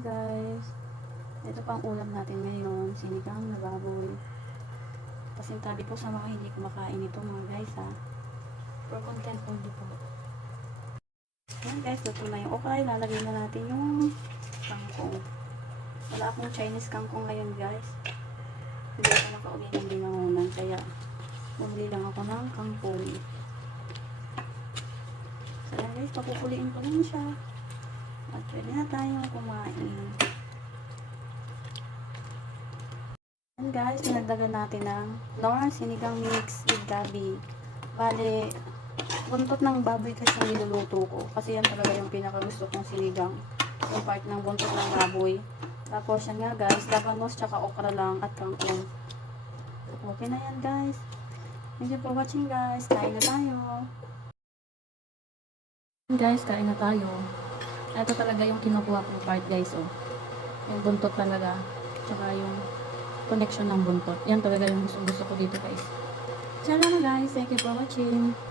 guys. Ito pang ulam natin ngayon. Sinigang na baboy. Pasintabi po sa mga hindi kumakain ito mga guys ha. For content only po. Yan guys, luto na yung okay. Lalagyan na natin yung kangkong. Wala akong Chinese kangkong ngayon guys. Hindi ako nakauwi ng binangunan. Kaya bumili lang ako ng kangkong. So yan guys, papupuliin ko lang siya. At pwede na tayong kumain. Yan guys, pinagdagan natin ng Nora Sinigang Mix with Gabi. Bale, buntot ng baboy kasi ang niluluto ko. Kasi yan talaga yung pinakagusto kong sinigang. Yung part ng buntot ng baboy. Tapos yan nga guys, labanos tsaka okra lang at kangkong. Okay na yan guys. Thank you for watching guys. Kain na tayo. Guys, kain na tayo. Ito talaga yung kinukuha kong part guys oh. Yung buntot talaga. Tsaka yung connection ng buntot. Yan talaga yung gusto, gusto ko dito guys. Sana na guys. Thank you for watching.